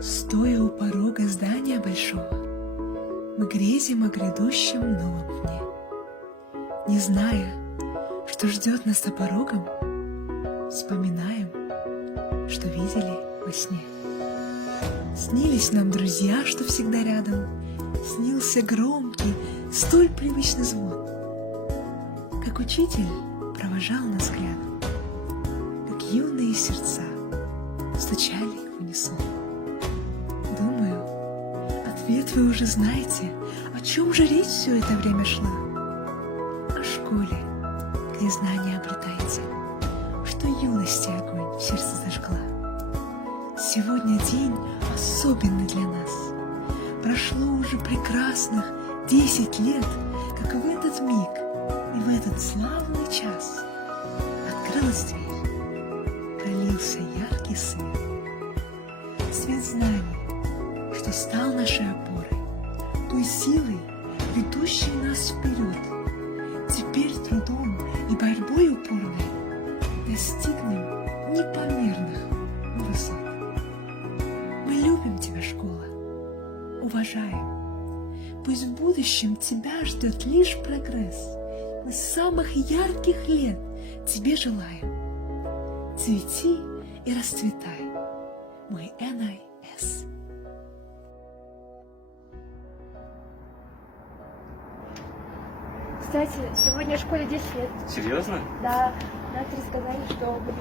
Стоя у порога здания большого, мы грезим о грядущем новом дне. Не зная, что ждет нас за порогом, вспоминаем, что видели во сне. Снились нам друзья, что всегда рядом, снился громкий, столь привычный звон. Как учитель провожал нас взглядом, как юные сердца стучали в унисон. Думаю, ответ вы уже знаете, о чем же речь все это время шла. О школе, где знания обретаете, что юности огонь в сердце зажгла. Сегодня день особенный для нас. Прошло уже прекрасных 10 лет, как в этот миг и в этот славный час открылась дверь, пролился яркий свет. Свет знаний, что стал нашей опорой, той силой, ведущей нас вперед. Теперь трудом и борьбой упорной достигнем непомерных высот. Мы любим тебя, школа, уважаем. Пусть в будущем тебя ждет лишь прогресс. Мы с самых ярких лет тебе желаем. Цвети и расцветай, мой НИС. Кстати, сегодня в школе 10 лет. Серьезно? Да, нам сказали, что будет